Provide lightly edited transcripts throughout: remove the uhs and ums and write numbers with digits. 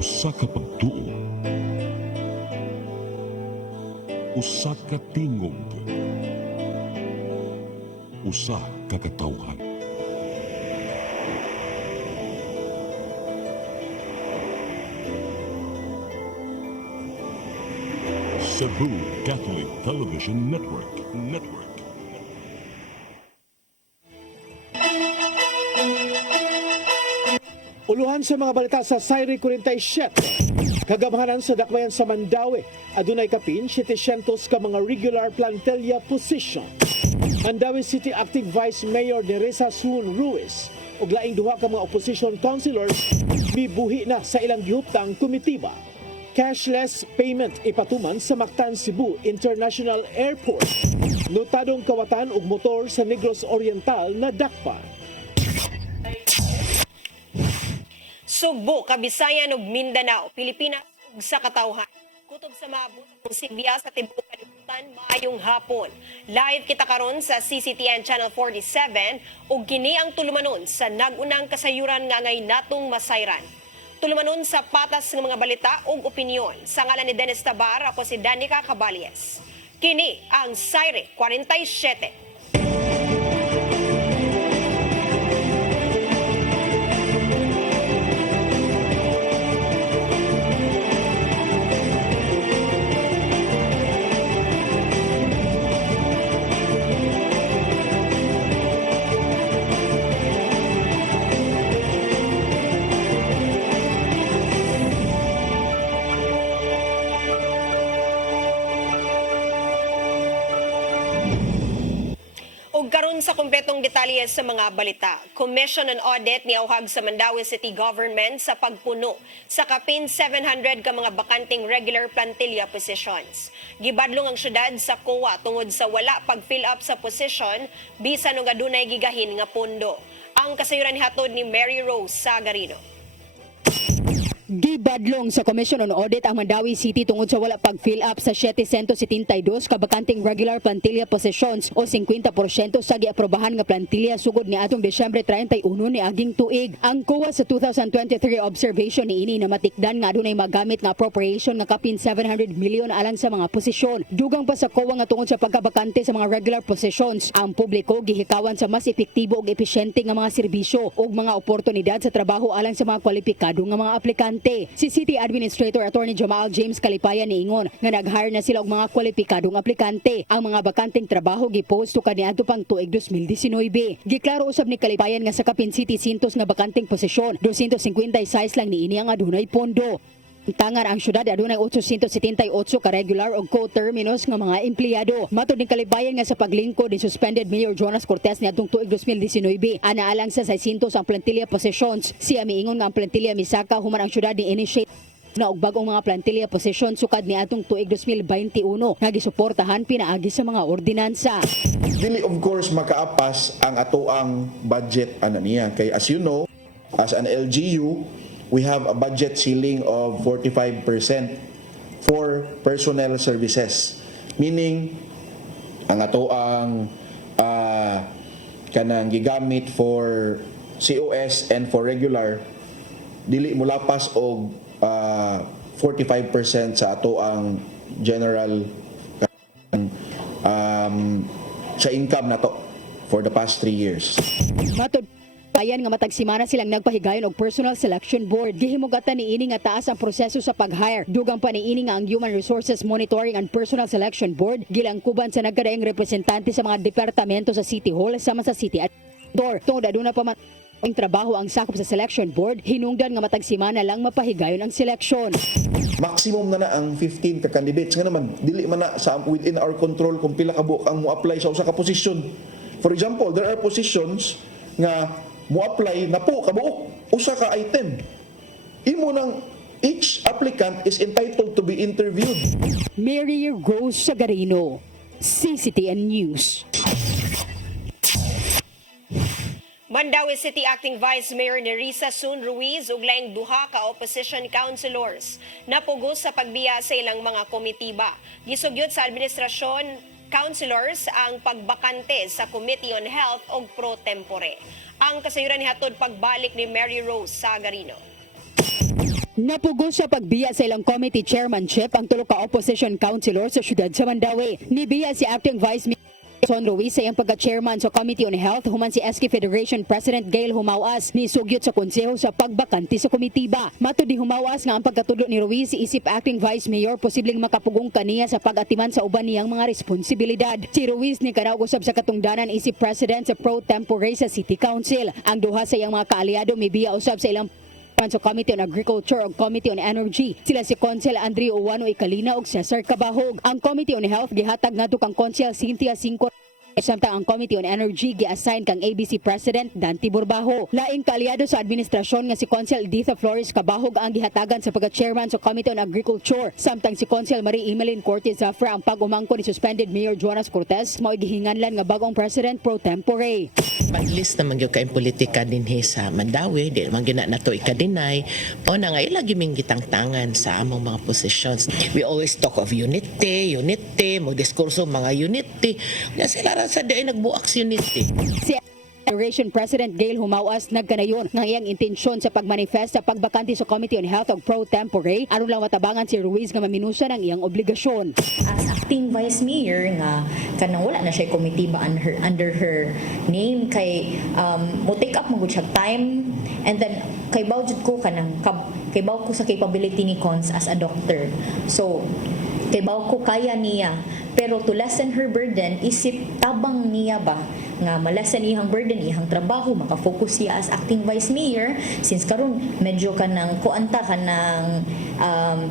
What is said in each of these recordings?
Usa ka pagtuo, usa ka tingog, usa ka katawhan. Cebu Catholic Television Network. Uluhan sa mga balita sa Sayri 47. Kagamhanan sa dakbayan sa Mandawi, adunay kapin 700 ka mga regular plantelia position. Mandawi City Acting Vice Mayor Nerissa Sun Ruiz ug laing duha ka mga opposition councilors mibuhi na sa ilang gihuptang komitiba. Cashless payment ipatuman sa Mactan Cebu International Airport. Notadong kawatan ug motor sa Negros Oriental na dakpa. Sugbo, Kabisayan ug Mindanao, Pilipinas ug sa katawhan. Kutob sa maabot ng Silvia sa tibuok kalibutan, maayong hapon. Live kita karon sa CCTN Channel 47 ug kini ang tulumanon sa nagunang kasayuran nga ngay natong masayran. Tulumanon sa patas ng mga balita ug opinyon. Sa ngalan ni Dennis Tabar, ako si Danica Cabalies. Kini ang Sayre 47. Ug karon sa kumpletong detalye sa mga balita. Commission on Audit ni Auhag sa Mandawi City Government sa pagpuno sa kapin 700 ka mga bakanting regular plantilla positions. Gibadlong ang syudad sa COA tungod sa wala pag-fill up sa position bisan og adunay gigahin nga pondo. Ang kasayuran hatod ni Mary Rose Sagarino. Gibadlong sa Commission on Audit ang Mandawi City tungod sa wala pag-fill up sa 772 ka bakanting regular plantilla positions o 50% sa giaprobahan nga plantilla sugod ni atong Desyembre 31 ni aging tuig. Ang COA sa 2023 observation niini na matikdan nga adunay magamit nga appropriation nga kapin 700 million alang sa mga posisyon. Dugang pa sa COA nga tungod sa pagkabakante sa mga regular positions, ang publiko gihikawan sa mas epektibo ug epesyente nga mga serbisyo ug mga oportunidad sa trabaho alang sa mga kwalipikado nga mga aplikante. Si City Administrator Attorney Jamal James Kalipayan niingon nga nag-hire na sila og mga kwalipikadong aplikante. Ang mga bakanting trabaho giposto kaniadto pang tuig 2019. Giklaro usab ni Kalipayan nga sa Kapin City 100 nga bakanting posisyon, 256 lang niini ang adunay pondo. Tangan ang syudad adunay 878 ka regular o co-terminus nga mga empleyado. Matud ni Kalibayan nga sa paglingkod ni suspended Mayor Jonas Cortez niadtong tuig 2019, anaalang sa 600 ang plantilla positions. Siya miingon nga ang plantilla misaka human ang syudad ni initiate na og bagong mga plantilla position sukad ni atong tuig 2021 nga gisuportahan pinaagi sa mga ordinansa. Dili of course makaapas ang atoang budget niya kay as you know, as an LGU we have a budget ceiling of 45% for personnel services. Meaning, ang ato ang kanang gigamit for COS and for regular, dili mulapas og 45% sa ato ang general sa income nato for the past 3 years. Matod Bayan nga matag semana silang nagpahigayon og personal selection board. Gihimugatan niini nga taas ang proseso sa pag-hire. Dugang pa niini nga ang Human Resources Monitoring and Personal Selection Board gilangkuban sa nagkadaayang representante sa mga departamento sa City Hall sama sa City at Door. Tungod aduna pa man ang trabaho ang sakop sa selection board, hinungdan nga matag semana lang mapahigayon ang seleksyon. Maximum na ang 15 ka candidates nga naman dili man na sa within our control kung pila ka buok ang mo-apply sa usa ka posisyon. For example, there are positions nga mo-apply na po kabuok usa ka item. Imo nang each applicant is entitled to be interviewed. Mary Rose Sagarino, CCTN News. Mandawi City Acting Vice Mayor Nerissa Sun Ruiz ug laing duha ka opposition councilors napugos sa pagbiya sa ilang mga komitiba. Gisugyot sa administrasyon councilors ang pagbakante sa Committee on Health ug pro tempore. Ang kasayuran ni hatod pagbalik ni Mary Rose Sagarino. Napugos sa pagbiya sa ilang committee chairmanship ang tulo ka opposition councilor sa syudad sa Mandawi. Nibiya si Acting Vice Mayor Son Ruiz sa iyang pagka-chairman sa Committee on Health human si SK Federation President Gail Humawas ni sugyot sa konseho sa pagbakanti sa komitiba. Matud ni Humawas nga ang pagkatudlo ni Ruiz isip Acting Vice Mayor posibleng makapugong kaniya sa pag-atiman sa uban niyang mga responsibilidad. Si Ruiz ni kanaog usab sa katungdanan isip President sa pro tempore sa City Council. Ang duha sa iyang mga kaalyado mibiya usab sa ilang sa Committee on Agriculture o Committee on Energy. Sila si Consel Andrea Uwano Ikalina ug Cesar Cabahog. Ang Committee on Health gihatag ngadto kang Consel Cynthia Cinco samtang ang Committee on Energy gi-assign kang ABC President Dante Borbajo. Laing kaalyado sa administrasyon nga si Consel Editha Flores Cabahog ang gihatagan sa pagka-chairman sa Committee on Agriculture. Samtang si Consel Marie Emeline Cortez Zafra ang pag-umangko ni suspended Mayor Jonas Cortez mao gihinganlan nga bagong President pro tempore. Pag-list naman yung kain politika din sa Mandawi, di naman gina na to ika-deny, o na nga ilagi ming gitangtangan sa among mga positions. We always talk of unity, mo-diskurso mga unity. Nga sila sa di ay nagbuak sa unity. Si Federation President Gail Humawas nagkanayon ng iyang intensyon sa pagmanifest sa pagbakante sa Committee on Health ug pro tempore aron lang matabangan si Ruiz nga maminusa ng iyang obligasyon. As acting vice mayor nga kanang wala na siya komitiba under her name kay mo take up mo siya time and then kay budget ko kanang kay baw ko sa capability ni Cons as a doctor. So kay baw ko kaya niya pero to lessen her burden isip tabang niya ba nga malasan ihang burden ihang trabaho maka-focus siya as acting vice mayor since karon medyo kanang kuanta kanang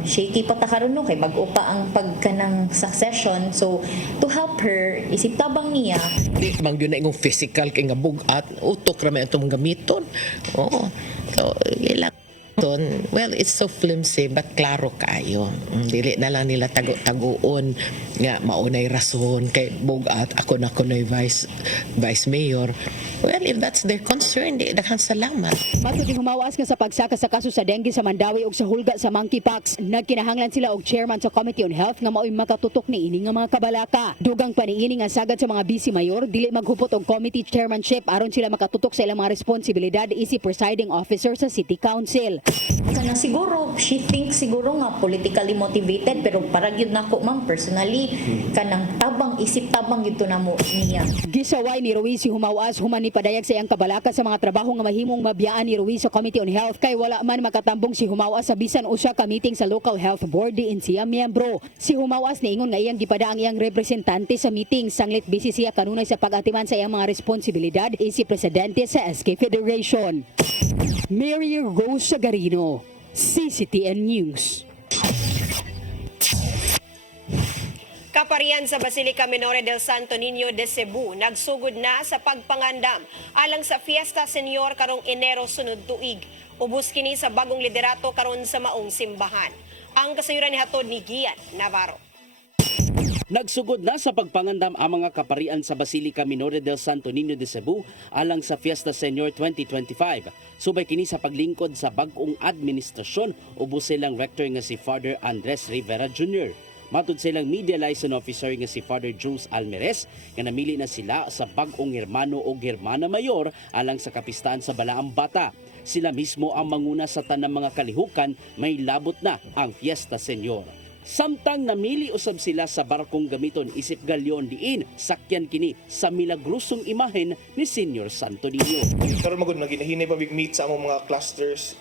shaky pa ta karon no kay bag-o pa ang pagkanang succession so to help her isip tabang niya Di bang yun na ingong physical kay nga bugat, utok ra may itong gamiton. Oo. So, ilang well, it's so flimsy but klaro kayo. Dili na lang nila tago-taguon nga maunay rason kay bugat ako na kunoy vice mayor. Well, if that's their concern, di daghang salamat. Matud ni Humawas nga sa pagsaka sa kaso sa dengue sa Mandawi ug sa hulga sa monkeypox, nagkinahanglan sila og chairman sa Committee on Health nga mao'y makatutok ni ini nga mga kabalaka. Dugang paniini nga sagad sa mga vice mayor dili maghupot og committee chairmanship aron sila makatutok sa ilang mga responsibilidad isip presiding officer sa City Council. kana siguro she thinks siguro nga politically motivated pero para gyud nako ma'am personally kanang tabang isip tabang gito namo niya. Gisaway ni Ruiz si Humawas human ni padayag sa iyang kabalaka sa mga trabaho nga mahimong mabiyaan ni Ruiz sa Committee on Health kay wala man makatambong si Humawas sa bisan usa ka meeting sa local health board diin siya miyembro. Si Humawas niingon nga iyang gipada ang iyang representante sa meeting sanglit busy siya kanunay sa pag-atiman sa iyang mga responsibilidad isip presidente sa SK Federation. Mary Rose Sagarino, CCTN News. Kaparian sa Basilica Menore del Santo Niño de Cebu nagsugod na sa pagpangandam alang sa Fiesta Senior karong Enero sunod tuig. Ubos kini sa bagong liderato karon sa maong simbahan. Ang kasayuran ni hatod ni Gian Navarro. Nagsugod na sa pagpangandam ang mga kaparian sa Basilica Menore del Santo Niño de Cebu alang sa Fiesta Senior 2025. Subay kini sa paglingkod sa bag-ong administrasyon, ubos silang rector nga si Father Andres Rivera Jr. Matud silang media liaison officer nga si Father Jules Almeres nga namili na sila sa bag-ong hermano o hermana mayor alang sa kapistahan sa Balaang Bata. Sila mismo ang manguna sa tanang mga kalihukan, may labot na ang Fiesta Senior. Samtang namili usab sila sa barkong gamiton isip galyon diin, sakyan kini sa milagrosong imahen ni Senior Santo Niño. Karon magud naginahinay pa big meet sa among mga clusters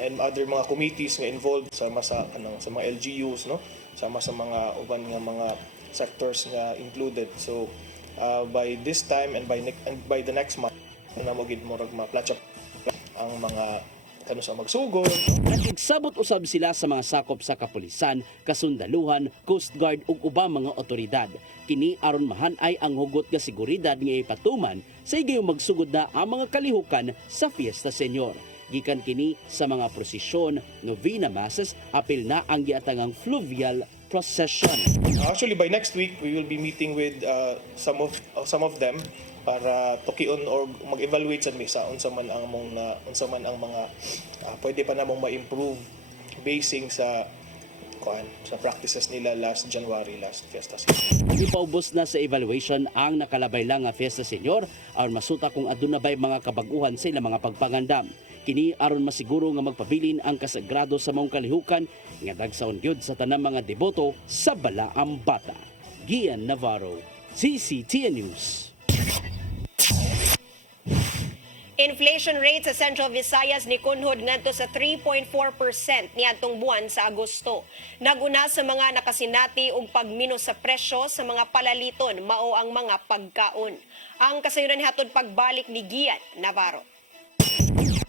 and other mga committees nga involved sa mga LGUs no, sama sa mga uban nga mga sectors nga included. So by this time and by the next month na mo gid murag ma-platch up ang mga kano sa magsugod. Nakigsabot usab sila sa mga sakop sa kapulisan, kasundaluhan, Coast Guard ug ubang mga otoridad. Kini aron mahanay ang hugot nga seguridad nga ipatuman sa igayong magsugod na ang mga kalihukan sa Fiesta Senior. Gikan kini sa mga prosesyon, novena masses, apil na ang giatangang fluvial procession. Actually by next week we will be meeting with some of them para tukion or mag-evaluate sa misa unsa man ang mga pwede pa namong ma-improve basing sa practices nila last Fiesta Senior. Ipaubos na sa evaluation ang nakalabay lang nga Fiesta Senior aron masuta kung aduna bay mga kabaguhan sa ilang mga pagpangandam. Kini aron masiguro nga magpabilin ang kasagrado sa maong kalihukan nga dagsaon gyud sa tanang mga deboto sa balaang bata. Gian Navarro, CCTN News. Inflation rate sa Central Visayas ni kunhod ngadto sa 3.4% niadtong buwan sa Agosto. Naguna sa mga nakasinati og pagminos sa presyo sa mga palaliton mao ang mga pagkaon. Ang kasayuran hatod pagbalik ni Gian Navarro.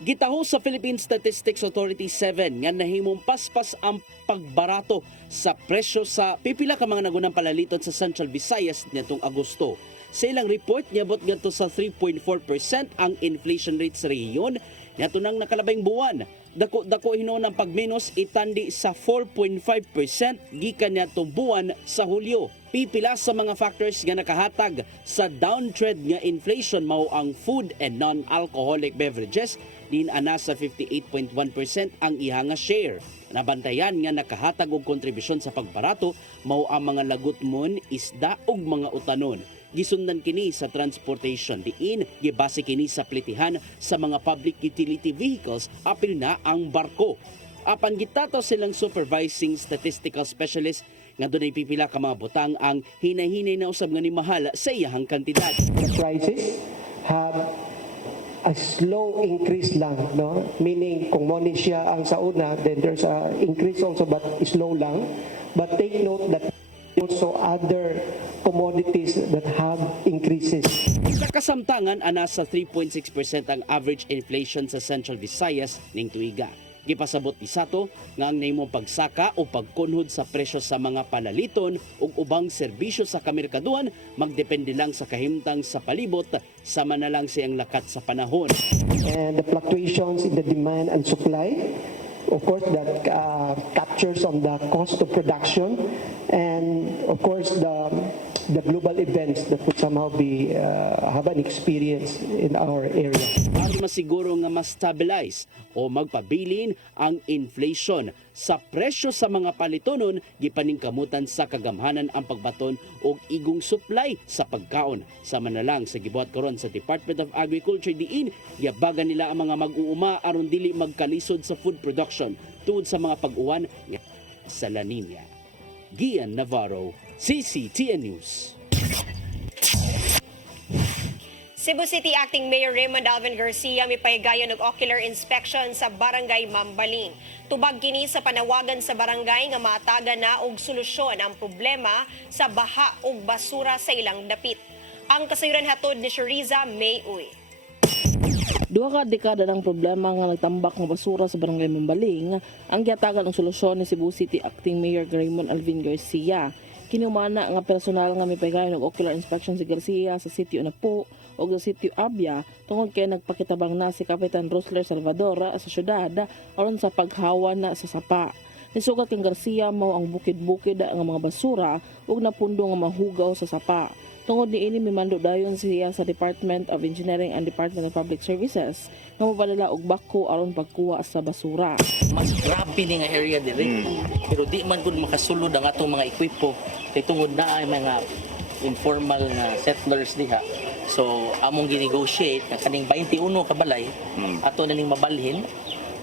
Gitaho sa Philippine Statistics Authority 7 nga nahimong paspas ang pagbarato sa presyo sa pipila ka mga nagunang palaliton sa Central Visayas nitong Agosto. Sa ilang report, niabot ngadto sa 3.4% ang inflation rate sa rehiyon niadto nang nakalabing buwan. Dako hinuon ang pagminos itandi sa 4.5% gikan niadtong buwan sa Hulyo. Pipila sa mga factors nga nakahatag sa downtrend nga inflation mao ang food and non-alcoholic beverages din ana sa 58.1% ang iha nga share. Nabantayan nga nakahatag og kontribusyon sa pagbarato mao ang mga lagutmon, isda ug mga utanon. Gisundan kini sa transportation diin gibase kini sa plitihan sa mga public utility vehicles apil na ang barko. Apan gitato silang supervising statistical specialist nga dunay pipila ka mga butang ang hinay-hinay na usab nga ni mahal sa iyahang kantidad. The prices have a slow increase lang, no? Meaning kung money siya ang sa una, then there's a increase also but slow lang. But take note that also other commodities that have increases. Sa kasamtangan, ana sa 3.6% ang average inflation sa Central Visayas ning tuiga. Gipasabot ni Sato nga ang nahimong pagsaka o pagkunhod sa presyo sa mga palaliton ug ubang serbisyo sa kamerkaduhan magdepende lang sa kahimtang sa palibot sama na lang siyang lakat sa panahon. And the fluctuations in the demand and supply, of course, that captures on the cost of production, and of course the global events that would somehow be have an experience in our area. Aron masiguro nga mas stabilize o magpabilin ang inflation sa presyo sa mga palitonon, gipaningkamutan sa kagamhanan ang pagbaton og igong supply sa pagkaon. Sama na lang sa gibuhat karon sa Department of Agriculture diin, giabagan nila ang mga mag-uuma aron dili magkalisod sa food production tungod sa mga pag-uwan sa La Nina. Gian Navarro, CCTN News. Cebu City Acting Mayor Raymond Alvin Garcia may pahigayon og ocular inspection sa Barangay Mambaling. Tubag kini sa panawagan sa barangay nga matagan na og solusyon ang problema sa baha ug basura sa ilang dapit. Ang kasayuran hatod ni Shariza May Uy. Duha ka dekada ng problema nga nagtambak ng basura sa Barangay Mambaling ang giatagan ng solusyon ni Cebu City Acting Mayor Raymond Alvin Garcia. Kinumana nga personal nga may pahigayon og ocular inspection si Garcia sa Sitio Napo o sa Sitio Abia tungod kay nagpakitabang na si Kapitan Rosler Salvador sa syudad aron sa paghawa na sa sapa. Nisugat kang Garcia mao ang bukid-bukid nga mga basura ug napundo nga mahugaw sa sapa. Tungod niini mimando dayon siya sa Department of Engineering and Department of Public Services nga mopadala og bako aron pagkuha sa basura. Mas grabe ni nga area diri. Pero di man gud makasulod ang atong mga ekwipo kay tungod na ay mga informal nga settlers diha. So among ginegotiate nga kaning 21 ka balay ato na ning mabalhin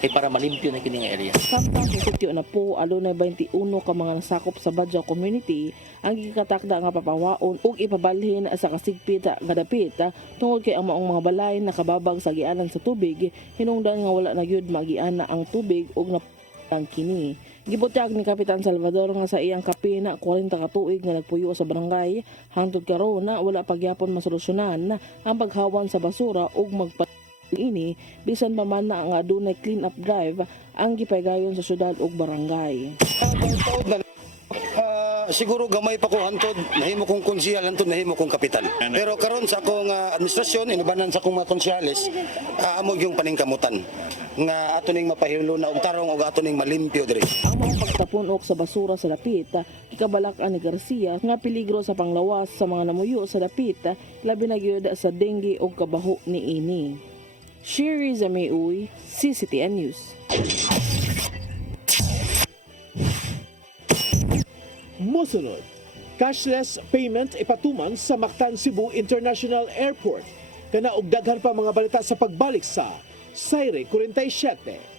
kay para malimpyo na kining area. Samtang sa Sitio Napo adunay 21 ka mga nasakop sa Badja community ang gikatakda nga papawaon ug ipabalhin sa kasigpit nga dapit tungod kay ang maong mga balay nakababag sa gianan sa tubig hinungdan nga wala na gyud magiana ang tubig ug napang kini. Gibutyag ni Kapitan Salvador nga sa iyang kapina 40 ka tuig nga nagpuyo sa barangay hangtod karon na wala pagyapon masolusyonan ang paghawan sa basura ug ini bisan pa man na ang adunay clean up drive ang gipahigayon sa syudad ug barangay. Siguro gamay pa ko hantod nahimo kong konsehal hantod nahimo kong kapitan. Pero karon sa akong administrasyon inubanan sa akong mga konsehalis amo yung paningkamutan nga ato ning mapahilo na og tarong og ato ning malimpyo diri. Ang mga pagtapunok sa basura sa dapit ikabalak-an ni Garcia nga peligro sa panglawas sa mga namuyo sa dapit labi na gyud sa dengue ug kabaho niini. Shariza May Uy, CCTN News. Mosunod, cashless payment ipatuman sa Mactan Cebu International Airport. Kana og daghan pa mga balita sa pagbalik sa Saire 47.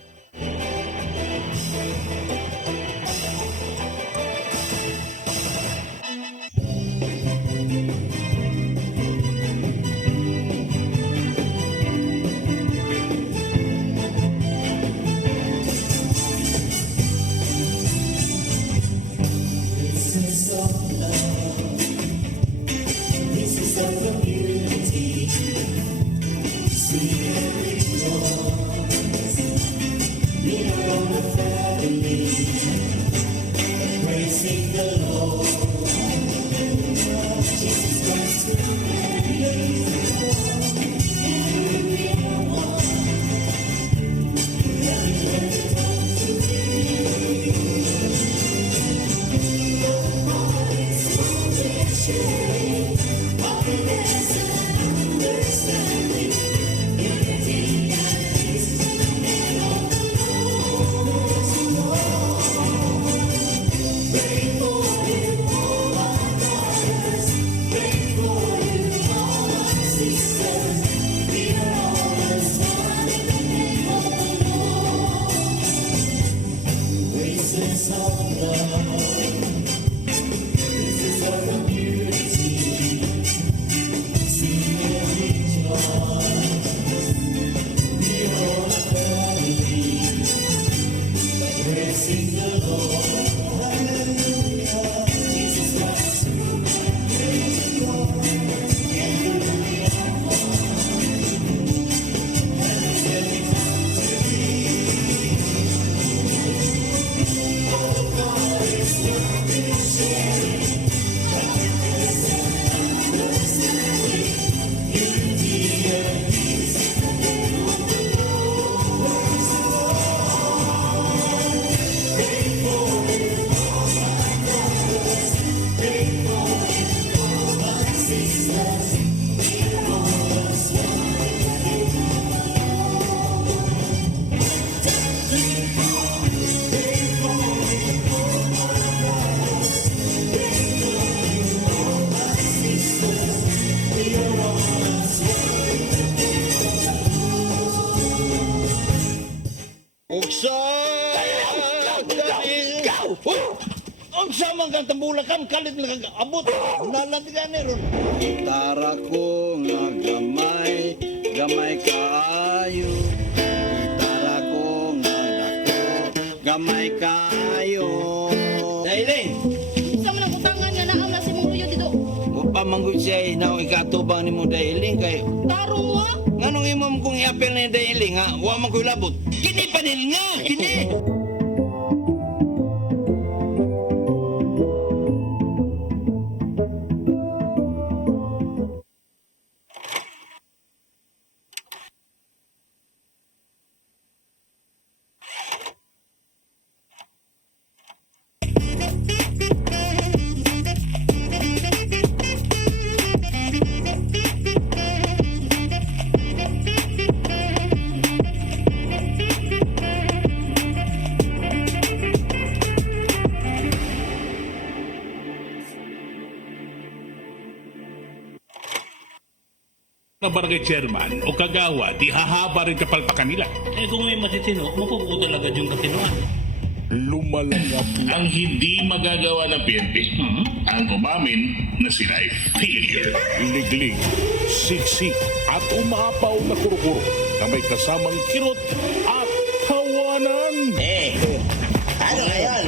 Ang samang kang tambulakan, kalit na kag-abot. Nalandigan ni ron. Gitara ko nga gamay, gamay kaayo. Gitara ko nga dako, gamay kaayo. Dailing! Sa man ang utangan nga naam na si mong luyo dito. Pamanggod siya na ikatubang ni mo Dailing kay... Tarong mo ah. Nganong imam kong i-apel ni Dailing ha? Huwag man ko'y labot. Kini panil nga! Kini! na barangay chairman o kagawa, di hahaba rin kapalpakan nila. Eh kung may matitino, mapuputo talaga yung katinoan. Lumalangap Ang hindi magagawa ng PNP, ang umamin na sila ay failure. liglig, siksik at umapaw na kuro-kuro na may kasamang kirot at tawanan. Ano ngayon?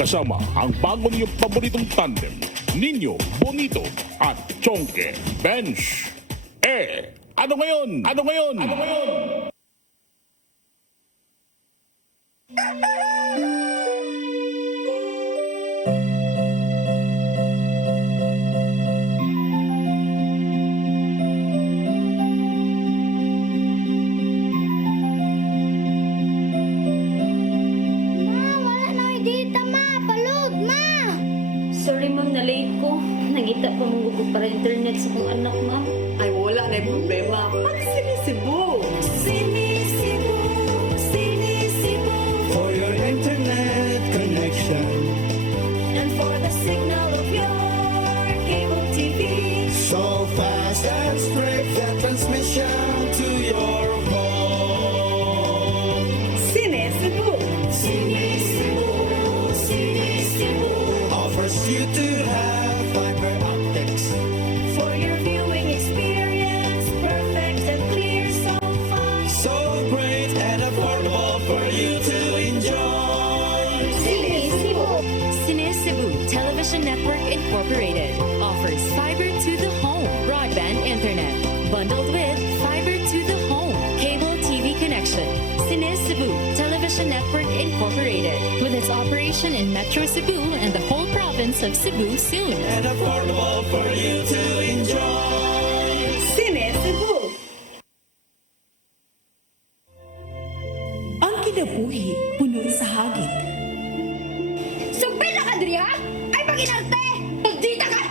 Kasama ang bago niyong paboritong tandem, Nino Bonito at Chonke Bench. Ano ngayon? Ano ngayon? Ano ngayon? Sorry ma'am, na-late ko. Nagita pa mong gusto para internet sa kong anak ma'am. Ay, wala na yung problema. Pag-sinisibo. Sinisibo, sinisibo. For your internet connection. And for the signal of your cable TV. So fast and straight that Cine Cebu Television Network Incorporated offers fiber to the home broadband internet bundled with fiber to the home cable TV connection. Cine Cebu Television Network Incorporated with its operation in Metro Cebu and the whole province of Cebu soon. And affordable for you to enjoy. Cine Cebu. Ang kinabuhi puno sa hagit. Sugpil na ka, Dria! Ay, paginarte! Magdita ka!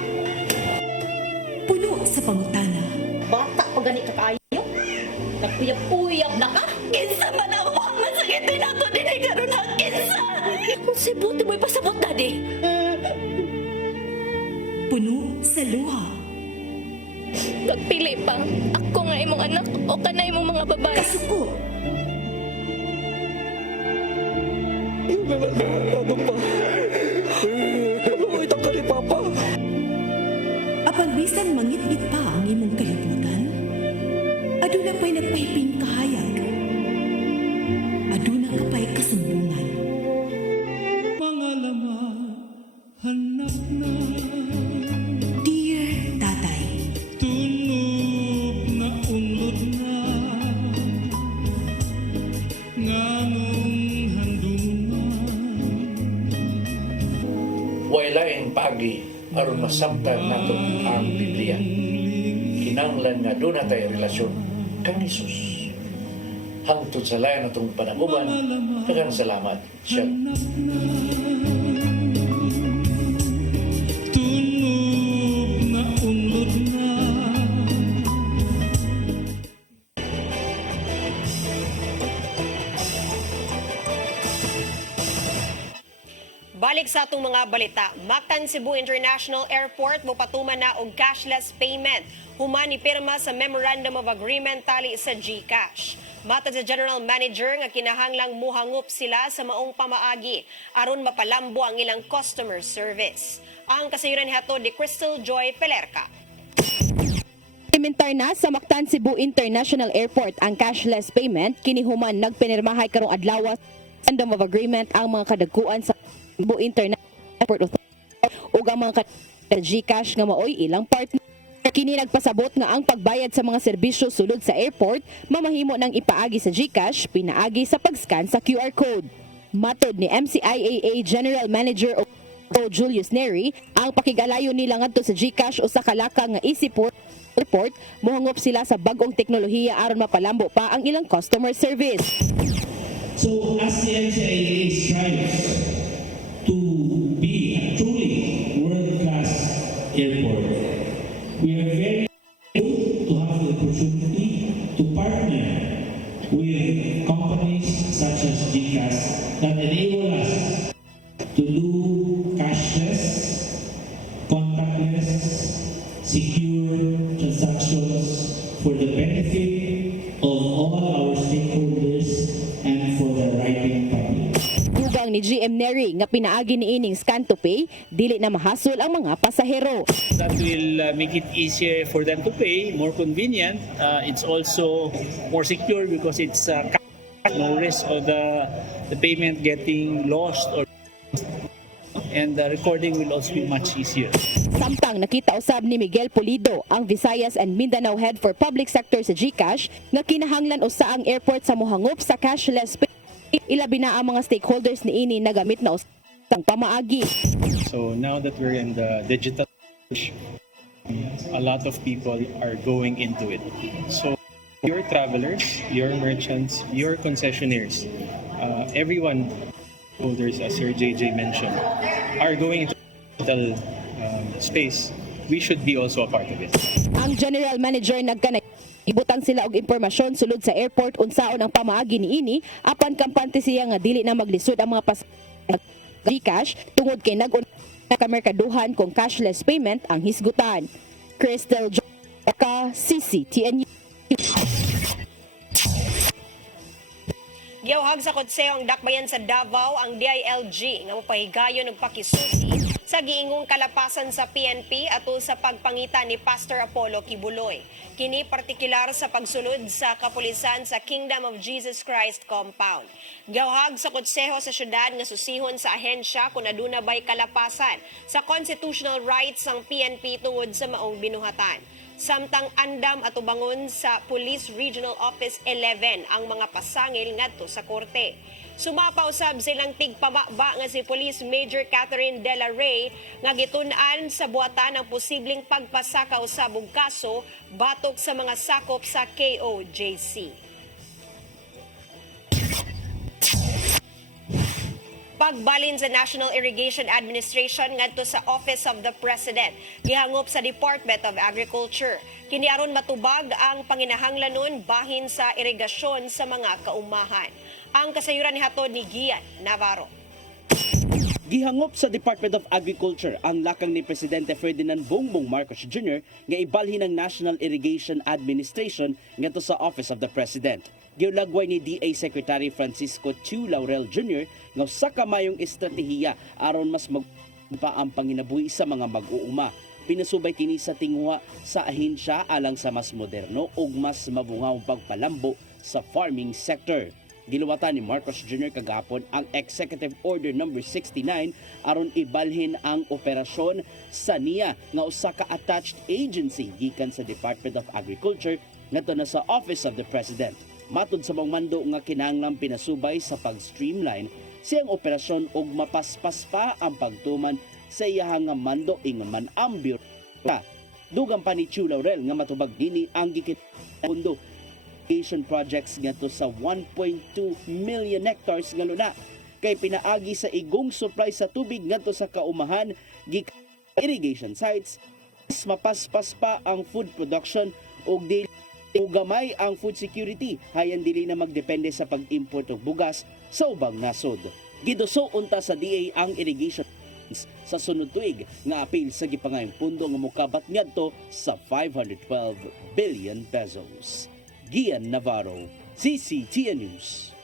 Puno sa pangutana. Bata pa gani ka kayo? Nagpuyap-puyap na ka? Kinsa man ang mga sakitin nato din ay karoon ng kinsa! Kung si buti mo'y pasabot na di! Puno sa luha. Pagpili pa, ako nga imong anak o kanay imong mga babae. Kasuko. Apang bisan mangit-ngit pa ang imong kalibutan, aduna pa'y nagpahiping kahayag. Aduna ka pa'y kasumbungan. Mga laman, hanap na. Dear Tatay, Tunog na unlod na. Nganong handong na. Wailaing pagi aron masabtan nato ang Biblia. Kinanglan nga doon na tayo relasyon kang Jesus. Hangtod sa layan natong panaguban, daghang salamat. Siya. Tunog na unlod na. Balik sa atong mga balita, Mactan Cebu International Airport mopatuman na og cashless payment. Human ni pirma sa Memorandum of Agreement tali sa GCash. Matod sa General Manager nga kinahanglang muhangup sila sa maong pamaagi aron mapalambo ang ilang customer service. Ang kasayuran hatod ni Crystal Joy Pelerca. Implementar na sa Mactan Cebu International Airport ang cashless payment kini human nagpinirmahay karong adlaw sa Memorandum of Agreement ang mga kadagkuan sa Cebu International Airport Authority ug ang mga GCash nga maoy ilang partner. Kini nagpasabot nga ang pagbayad sa mga serbisyo sulod sa airport mamahimo nang ipaagi sa GCash pinaagi sa pag-scan sa QR code. Matod ni MCIAA General Manager o Julius Neri, ang pakigalayo nila ngadto sa GCash o sa kalaka nga EasyPort Airport, mohangop sila sa bagong teknolohiya aron mapalambo pa ang ilang customer service. So as the MCIA strives to be a truly world-class airport, we are very good to have the opportunity to partner with companies such as GCash that enable us to do cashless, contactless, secure transactions for the benefit of all our stakeholders and for the writing public. Dugang ni GM Neri nga pinaagi ni ining scan to pay, dili na mahasol ang mga pasahero. That will make it easier for them to pay, more convenient. It's also more secure because it's no risk of the payment getting lost or and the recording will also be much easier. Samtang nakita usab ni Miguel Pulido, ang Visayas and Mindanao Head for Public Sector sa GCash, nga kinahanglan usa ang airport sa mohangop sa cashless pay. Ilabi na ang mga stakeholders ni ini nagamit na usang pamaagi. So now that we're in the digital age, a lot of people are going into it. So your travelers, your merchants, your concessionaires, everyone, holders, as Sir JJ mentioned, are going into digital space. We should be also a part of it. Ang General Manager nagkanay ibutang sila og impormasyon sulod sa airport unsaon ang pamaagi ni ini apan kampante siya nga dili na maglisod ang mga GCash tungod kay nag-un ka merkaduhan kung cashless payment ang hisgutan. Crystal Joy, CCTN. Giyawhag sa Konsehong Dakbayan sa Davao ang DILG nga mopahigayon og pakisusi sa giingong kalapasan sa PNP atol sa pagpangita ni Pastor Apollo Kibuloy. Kini partikular sa pagsulod sa kapulisan sa Kingdom of Jesus Christ compound. Giyawhag sa konseho sa syudad nga susihon sa ahensya kung aduna bay kalapasan sa constitutional rights ng PNP tungod sa maong binuhatan. Samtang andam at ubangon sa Police Regional Office 11 ang mga pasangil ngadto sa korte. Sumapaw sab silang tigpamaba nga si Police Major Catherine De La Rey nga gitun-an sa buhatan ng posibleng pagpasakaw sa kaso batok sa mga sakop sa KOJC. Pagbalin sa National Irrigation Administration ngadto sa Office of the President gihangop sa Department of Agriculture. Kini aron matubag ang panginahanglanon bahin sa irigasyon sa mga kaumahan. Ang kasayuran ni hatod ni Gian Navarro. Gihangop sa Department of Agriculture ang lakang ni Presidente Ferdinand Bongbong Marcos Jr. nga ibalhin ng National Irrigation Administration ngadto sa Office of the President. Giulagway ni DA Secretary Francisco Chu Laurel Jr. nga sa kamayong estratehiya aron mas magpa ang panginabuhi sa mga mag-uuma. Pinasubay kini sa tinguha sa ahensya alang sa mas moderno ug mas mabungawang pagpalambo sa farming sector. Giluwatan ni Marcos Jr. kagapon ang Executive Order No. 69 aron ibalhin ang operasyon sa niya nga usa ka attached agency gikan sa Department of Agriculture ngadto na sa Office of the President. Matud sa mga mando nga kinahanglang pinasubay sa pag-streamline siyang operasyon ug mapaspas pa ang pagtuman sa iyahang nga mando ingon man ang Bureau. Dugang pa ni Chu Laurel nga matubag dini ang gikit-pundo irrigation projects ngadto sa 1.2 million hectares nga luna kay pinaagi sa igong supply sa tubig ngadto sa kaumahan gikan irrigation sites mas mapaspas pa ang food production ug gamay ang food security hayan dili na magdepende sa pag-import og bugas sa ubang nasod. Giduso unta sa DA ang irrigation sa sunod tuig nga apil sa gipangayong pundo nga mokabat ngadto sa 512 billion pesos. Gian Navarro, CCTN News.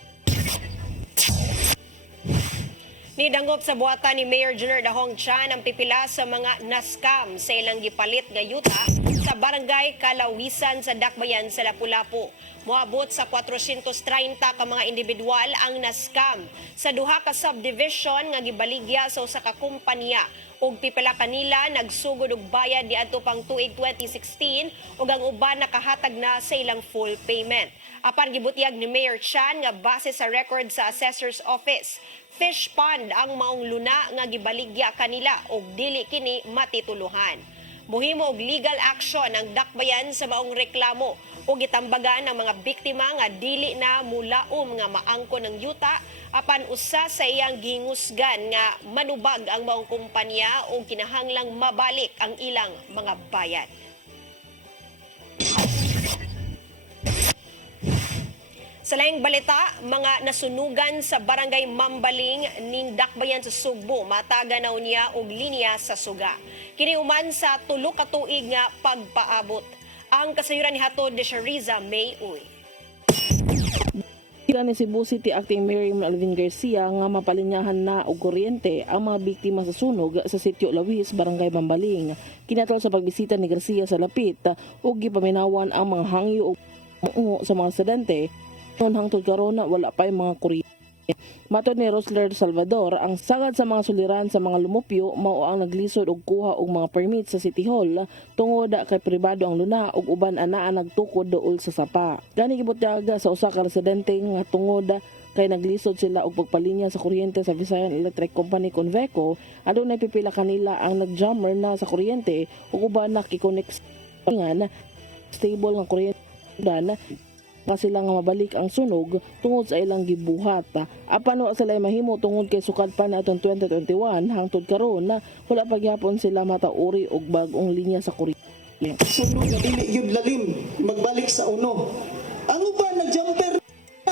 Nidangop sa buhatan ni Mayor Junior Dahong Chan ang pipila sa mga naskam sa ilang gipalit nga yuta sa barangay Kalawisan sa Dakbayan sa Lapu-Lapu. Moabot sa 430 ka mga individual ang naskam sa duha ka subdivision nga gibaligya sa usa ka kumpanya ug pipila kanila nagsugod og bayad niadto pang tuig 2016 ug ang uban nakahatag na sa ilang full payment. Apan gibutiag ni Mayor Chan nga base sa record sa Assessor's Office, fish pond ang maong luna nga gibaligya kanila ug dili kini matituluhan. Muhimo og legal action ang dakbayan sa maong reklamo ug gitambagan ang mga biktima nga dili na mulaom nga maangko ng yuta apan usa sa iyang gingusgan nga manubag ang maong kumpanya ug kinahanglang mabalik ang ilang mga bayad. Sa laing balita, mga nasunugan sa barangay Mambaling ning Dakbayan sa Sugbo mataganaw niya og linya sa suga. Kini human sa tulo ka tuig nga pagpaabot. Ang kasayuran ni hatod de Shariza May Uy. Ira ni Cebu City Acting Mayor Alvin Garcia nga mapalinyahan na og kuryente ang mga biktima sa sunog sa sitio Lawis, Barangay Mambaling. Kinatol sa pagbisita ni Garcia sa lapit ug gipaminawan ang mga hangyo ug sa mga residente. Noon hangtod karon wala pa yung mga kuryente. Matod ni Rosler Salvador, ang sagad sa mga suliran sa mga lumupyo mao ang naglisod og kuha og mga permit sa City Hall tungod kay pribado ang luna ug uban anaa nagtukod duol sa sapa. Gani gibutyaga sa usa ka residente nga tungod kay naglisod sila og pagpalinya sa kuryente sa Visayan Electric Company Conveco, adunay pipila kanila ang nagjammer na sa kuryente ug uban nakikonek nga stable nga kuryente na sila nga mabalik ang sunog tungod sa ilang gibuhat. Apan wa sila mahimo tungod kay sukad pa na atong 2021 hangtod karon wala pa gyapon sila matauri og bag-ong linya sa kuryente. Sunog nga dili gyud lalim magbalik sa uno. Ang uban nagjumper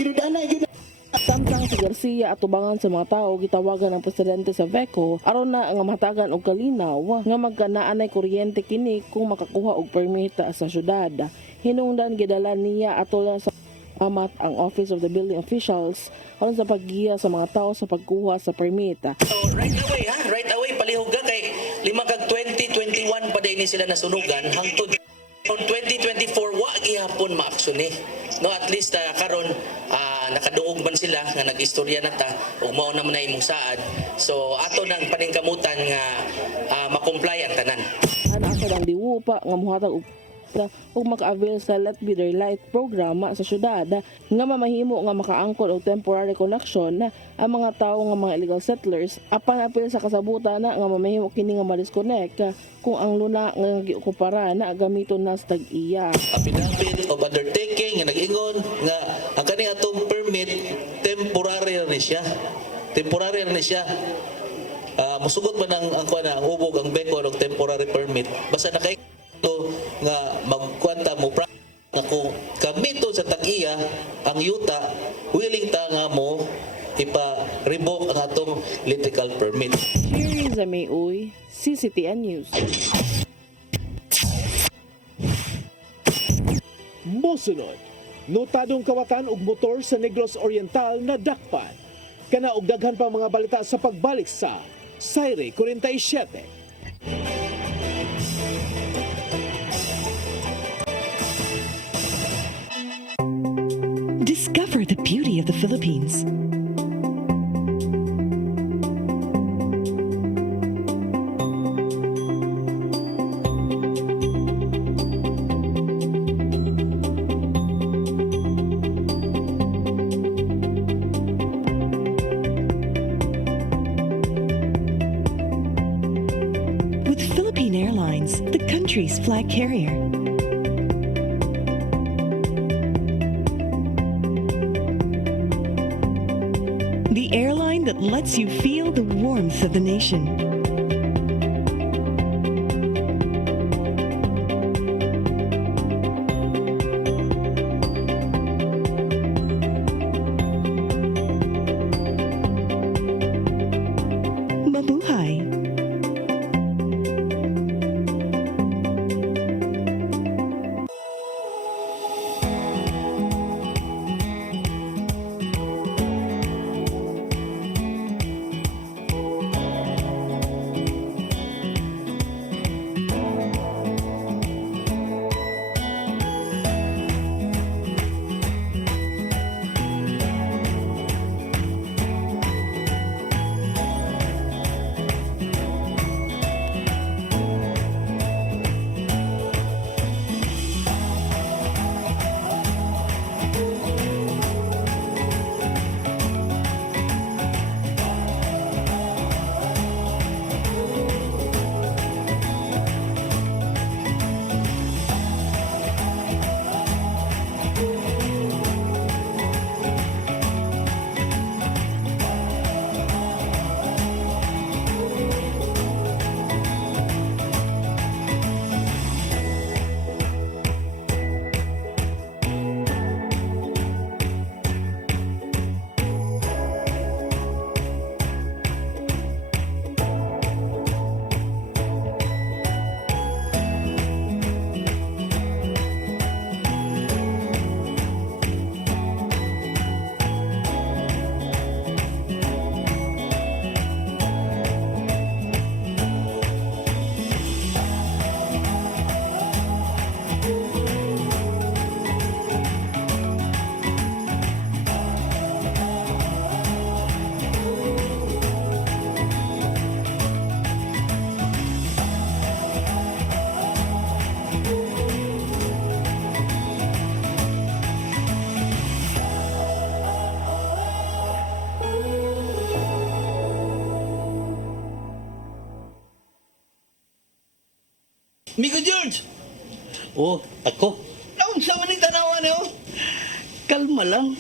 ginudanay gyud. Samtang si Garcia at tubangan sa mga tao gitawagan ng presidente sa VECO aron na nga matagan og kalinaw nga magkanaanay kuryente kini kung makakuha og permit sa syudad. Hinungdan gidala niya atol sa Amat ang Office of the Building Officials aron sa paggiya sa mga tao sa pagkuha sa permit. So right away palihog ka kay lima kag 2021 pa din sila nasunugan hangtod 2024 wa gihapon ma-action eh. No, at least karon nakaduog man sila nga nag-istorya na ta ug mao na man na imong saad. So ato nang paningkamutan nga ma-comply ang tanan. Ana sa dang diwupa nga muhatag ug maka-avail sa Let Be Their Light programa sa syudad nga mamahimo nga makaangkon og temporary connection ang mga tawo nga mga illegal settlers apan apil sa kasabutan nga mamahimo kini nga ma-disconnect kung ang luna nga giokupara na gamiton na sa tag-iya. Affidavit of undertaking nga nag-ingon nga ang kani atong permit temporary ni siya. Temporary ni siya. Musugot man ang kuana ang ubog ang beko og temporary permit basta nakay nga magkwanta mo nga kung kamito sa tag-iya ang yuta willing ta nga mo ipa-revoke ang atong electrical permit. Cherry Zamay-Uy, CCTN News. Mosunod, notadong kawatan og motor sa Negros Oriental na dakpan. Kana og daghan pa mga balita sa pagbalik sa Sayre 47. Discover the beauty of the Philippines. With Philippine Airlines, the country's flag carrier. The airline that lets you feel the warmth of the nation. Mabuhay. Migo George! Oh, ako? Naon sa maning tanawan niyo? Kalma lang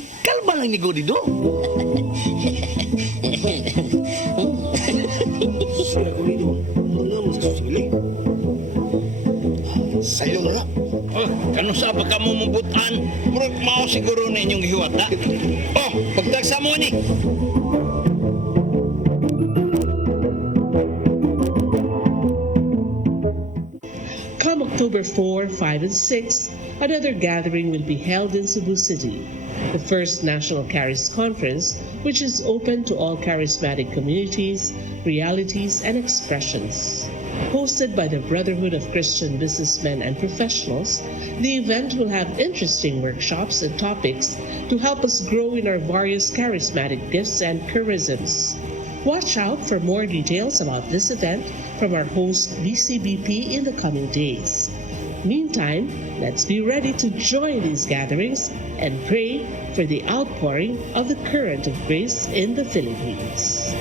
ni Godido. Sila Godido, ano mo sa susili? Sa'yo na. Oh, kano sa pagka mo mabutan? Murag mao siguro na inyong hiwat, ha? Oh, pagtagsa mo ni. October 4, 5, and 6, another gathering will be held in Cebu City, the first National Charis Conference, which is open to all charismatic communities, realities, and expressions. Hosted by the Brotherhood of Christian Businessmen and Professionals, the event will have interesting workshops and topics to help us grow in our various charismatic gifts and charisms. Watch out for more details about this event from our host BCBP in the coming days. Meantime, let's be ready to join these gatherings and pray for the outpouring of the current of grace in the Philippines.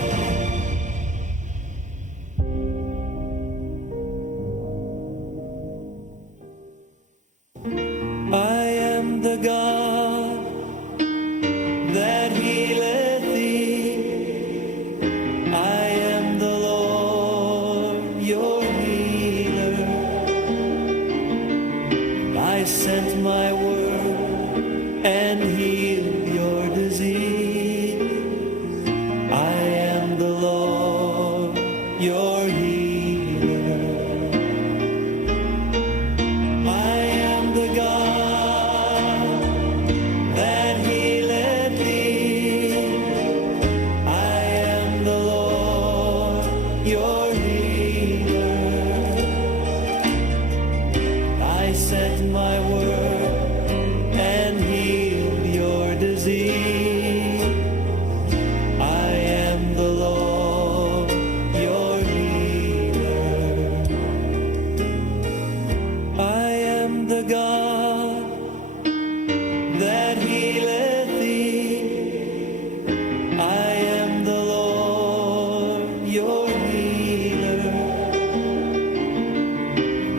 I am the God that healeth thee. I am the Lord, your healer. I sent my word and healed your disease. I am the Lord, your healer. I am the God that healeth thee. I am the Lord, your healer. I sent my word and healed your disease. I am the Lord, your healer. I am the God that healeth thee. I am the Lord, your healer.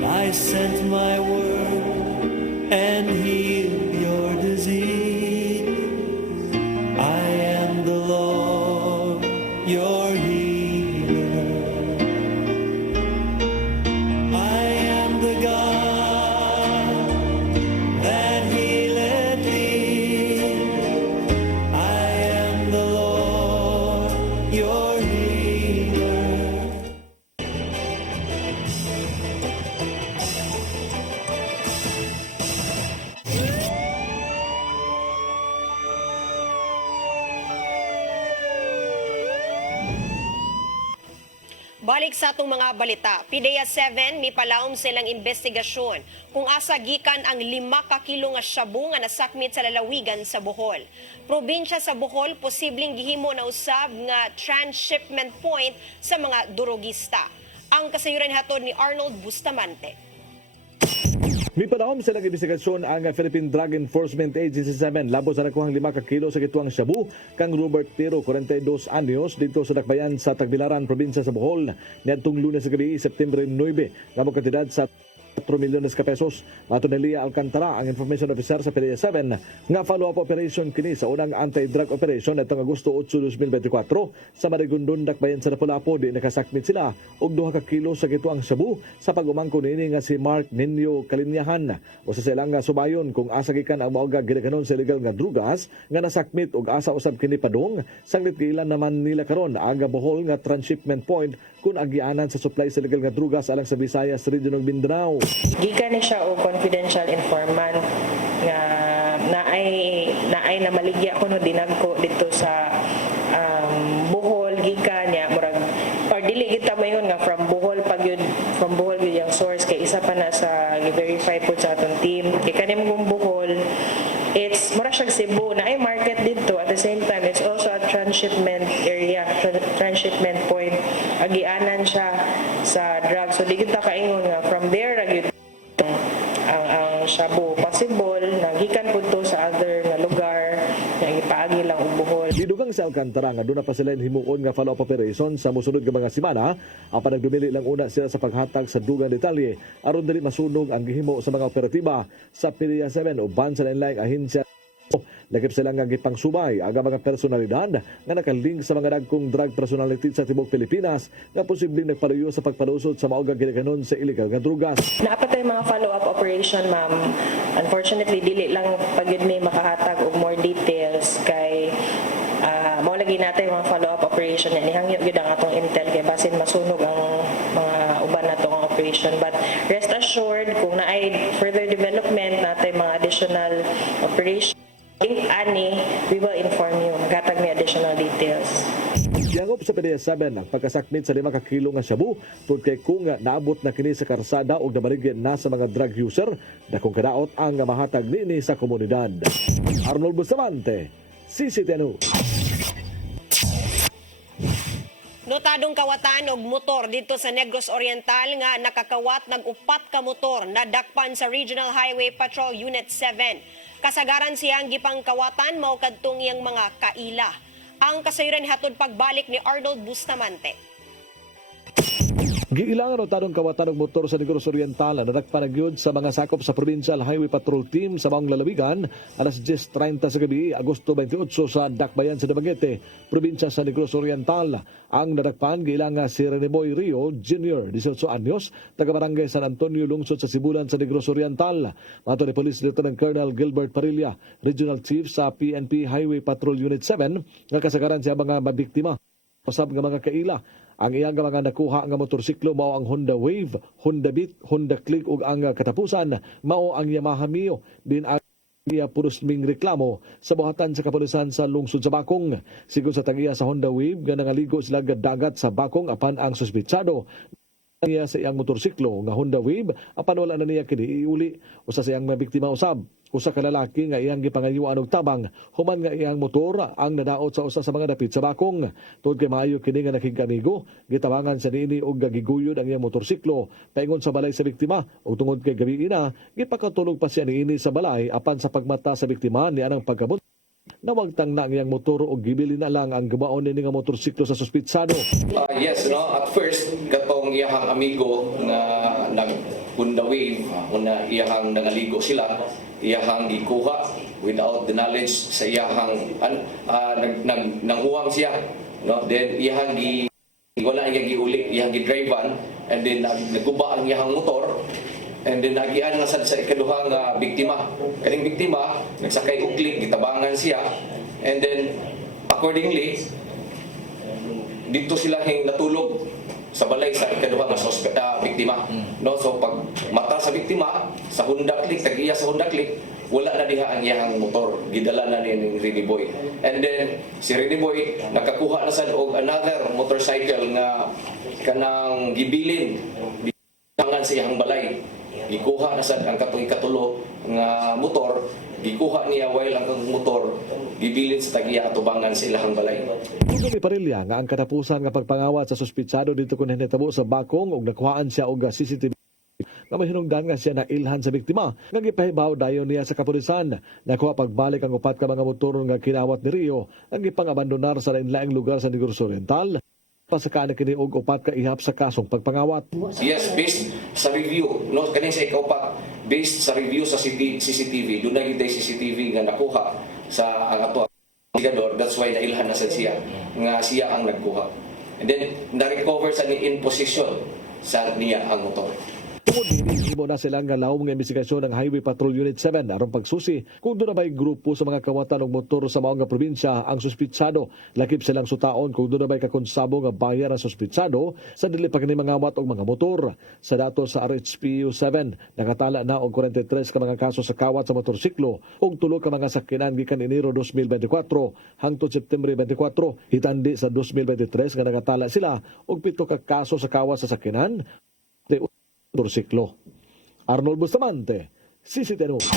I sent my word and healed your disease. I am the Lord, your healer. I am the God that healeth thee. I am the Lord, your healer. Balik sa atong mga balita, PDEA 7 mi palawom silang investigasyon kung asa gikan ang 5 ka kilo nga shabu nga nasakmit sa lalawigan sa Bohol. Probinsya sa Bohol posibleng gihimo na usab nga transshipment point sa mga durogista. Ang kasayuran hatod ni Arnold Bustamante. May panahon silang investigasyon ang Philippine Drug Enforcement Agency 7 labo sa nakuhang 5 ka kilo sa gituang shabu kang Robert Tiro, 42 anyos, dito sa Dakbayan sa Tagbilaran, probinsya sa Bohol. Niadtong Lunes sa gabi, September 9, nga mo kantidad sa 4 milyones ka pesos. Mato ni Lia Alcantara, ang information officer sa PDEA 7, nga follow-up operation kini sa unang anti-drug operation at Agosto 8, 2024 sa Marigondon, Dakbayan sa Lapu-Lapu. Di nakasakmit sila og 2 ka kilo sa gituang shabu sa pag-umangko nini nga si Mark Nino Kalinyahan. O sa silang nga subayon kung asa gikan ang maoga gidakanon sa illegal nga drugas nga nasakmit og asa usab kini padung. Sanglit kailan naman nila karon aga Bohol nga transshipment point kung agianan sa supply sa illegal nga drugas alang sa Visayas Region ug Mindanao. Gikan ni siya o confidential informant nga naay na maligya ko no dinagko dito sa Bohol gikan niya murag or dili kita mayon nga from Bohol gyud yung source kay isa pa na sa i-verify po sa atong team kay kanim kung Bohol it's mura siya Cebu na ay market dito at the same time it's also a transshipment area transshipment point agianan siya sa drug so di kita kaingon nga from there gyud ang shabu possible nagikan po to sa other nga lugar nga ipaagi lang og Bohol. Didugang sa Alcantara nga doon na pa sila himuon nga follow-up operation sa musunod nga mga semana. Apan nagdumili lang una sila sa paghatag sa dugang detalye aron dili masunog ang gihimo sa mga operatiba sa PDEA 7 o ban sa lain-laing ahensya. Lagip sila nga gipang subay aga mga personalidad nga nakalink sa mga dagkong drug personality sa tibok Pilipinas nga posibleng nagpaluyo sa pagpalusot sa maoga ginikanon sa illegal nga drugas. Napatay mga follow-up operation, ma'am. Unfortunately, dili lang pagid may makahatag og more details kay mao lagi natin mga follow-up operation yan. Ihangyo gyud ang atong intel kay basin masunog ang mga uban nato nga operation investigation. But rest assured, kung naay further development natin mga additional operation, ani, we will inform you. Gatag may additional details. Yangop sa PDS7 ang pagkasakmit sa 5 ka kilo nga shabu tungod kay kung naabot na kini sa karsada o nabaligya na sa mga drug user, dakong kadaot ang mahatag nini sa komunidad. Arnold Bustamante, CCTN. Notadong kawatan og motor dito sa Negros Oriental nga nakakawat nag-upat ka motor na dakpan sa Regional Highway Patrol Unit 7. Kasagaran siyang gipangkawatan mao kadtong iyang mga kaila. Ang kasayuran hatod pagbalik ni Arnold Bustamante. Giilangan o tanong kawatan og motor sa Negros Oriental na nagpanagyod sa mga sakop sa Provincial Highway Patrol Team sa maong lalawigan alas 10:30 sa gabi, Agosto 28 sa Dakbayan sa Dumaguete, probinsya sa Negros Oriental. Ang nadakpan giilanga si Reneboy Rio Jr., 18 anyos, taga-barangay San Antonio, lungsod sa Sibulan sa Negros Oriental. Mato ni Police Lieutenant Colonel Gilbert Parilla, Regional Chief sa PNP Highway Patrol Unit 7, nga kasagaran siya mga mabiktima. Pasab nga mga kaila. Ang iyang mga nakuha nga motorsiklo mao ang Honda Wave, Honda Beat, Honda Click ug ang katapusan mao ang Yamaha Mio. Din ang iya puros ming reklamo sa buhatan sa kapulisan sa lungsod sa Bakong. Sigon sa tangiya sa Honda Wave nga nangaligo sila dagat sa Bakong apan ang suspitsado niya sa iyang motorsiklo nga Honda Wave apan wala na niya kini iuli. Usa sa iyang mabiktima usab, usa ka lalaki nga iyang gipangayuan og tabang human nga iyang motor ang nadaot sa usa sa mga dapit sa Bakong. Tungod kay maayo kini nga nakigamigo, gitabangan sa niini og giguyod ang iyang motorsiklo paingon sa balay sa biktima ug tungod kay gabi ina gipakatulog pa siya niini sa balay apan sa pagmata sa biktima ni anang pagkabot nawagtang na ang iyang motor o gibili na lang ang gumaon ni nga motorsiklo sa suspitsado. Yes, no, at first katong iyahang amigo nga nag Honda Wave, una iyahang nangaligo sila, iyahang gikuha without the knowledge sa iyahang nanghuwang siya, no, then iyahang wala iyang giuli, iyahang gidrivean, and then naguba ang iyahang motor. And then nagian nga sa ikaduhang biktima. Kaning biktima, nagsakay uklik, gitabangan siya. And then, accordingly, dito sila natulog sa balay sa ikaduhang biktima. No? So, pag mata sa biktima, sa Honda Click, tag-iya sa Honda Click, wala na diha ang iyang motor. Gidala na ni Renny Boy. And then, si Renny Boy, nakakuha na sa another motorcycle nga kanang gibilin. Gibangan sa iyang balay. Gikuha na sad ang katong ikatulo nga motor, gikuha niya while ang motor gibilin sa tagiya atubangan sa ilahang balay. Tugod ni Parilla nga ang katapusan nga pagpangawat sa suspitsado dito kun hinitabo sa Bakong ug nakuhaan siya og CCTV nga mahinungdan nga siya na ilhan sa biktima nga gipahibaw dayon niya sa kapulisan. Nakuha pagbalik ang upat ka mga motor nga kinawat ni Rio ang gipangabandonar sa lain-laing lugar sa Negros Oriental. Pasaka na kini og upat ka ihap sa kasong pagpangawat. Yes, based sa review, no, kaning sa ikaw based sa review sa CCTV, doon na gitay CCTV nga nakuha sa ang ato investigador, that's why nailhan na sad siya nga siya ang nagkuha. And then na-recover sa ni in position sa niya ang motor. Tungod himo na silang galawom nga investigasyon ng Highway Patrol Unit 7 aron pagsusi kung doon na ba'y grupo sa mga kawatan ng motor sa maong nga probinsya ang suspitsado. Lakip silang sutaon kung doon na ba'y kakonsabo nga bayan ang suspitsado sa dili pa kini mangawat og mga motor. Sa datos sa RHPU 7, nakatala na og 43 ka mga kaso sa kawat sa motorsiklo ug 3 ka mga sakyanan gikan Enero 2024 hangtod September 24. Hitandi sa 2023 nga nakatala sila og 7 ka kaso sa kawat sa sakyanan motorsiklo. Arnold Bustamante, CCTN. 8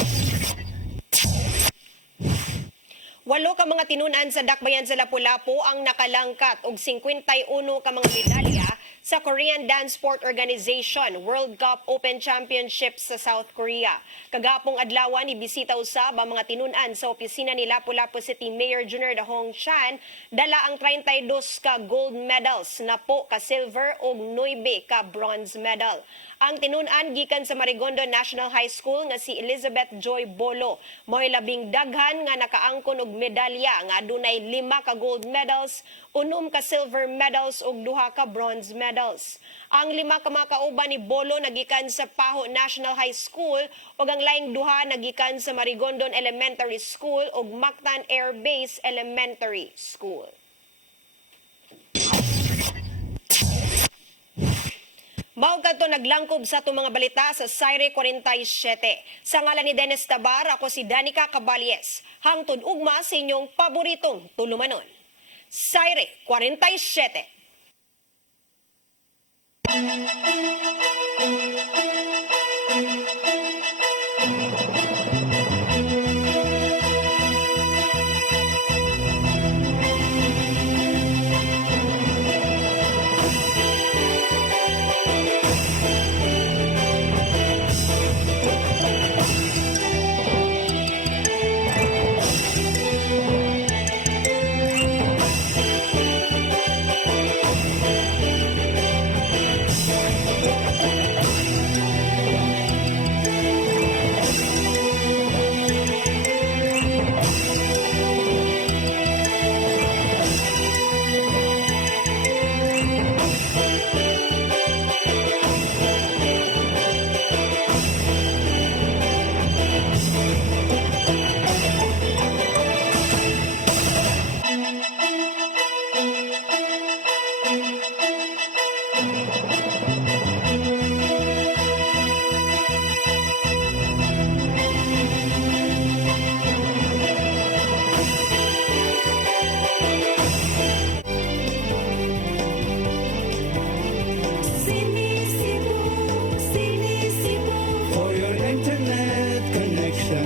ka mga tinunan sa Dakbayan sa Lapu-Lapu ang nakalangkat og 51 ka mga medalya sa Korean Dance Sport Organization World Cup Open Championship sa South Korea. Kagapong adlaw ni bisita usab ang mga tinunan sa opisina ni Lapu-Lapu City Mayor Junior Dahong Chan, dala ang 32 ka gold medals, 10 ka silver ug 9 ka bronze medal. Ang tinunan gikan sa Marigondo National High School nga si Elizabeth Joy Bolo mo'y labing daghan nga nakaangkon og medalya nga adunay 5 ka gold medals, 6 ka silver medals ug 2 ka bronze medals. Ang 5 ka mga kauban ni Bolo nagikan sa Paho National High School ug ang laing 2 nagikan sa Marigondon Elementary School ug Mactan Air Base Elementary School. Mao Mao kadto naglangkob sa itong mga balita sa Saire 47. Sa ngalan ni Dennis Tabar, ako si Danica Caballes. Hangtod ugma sa inyong paboritong tulumanon. Saire 47.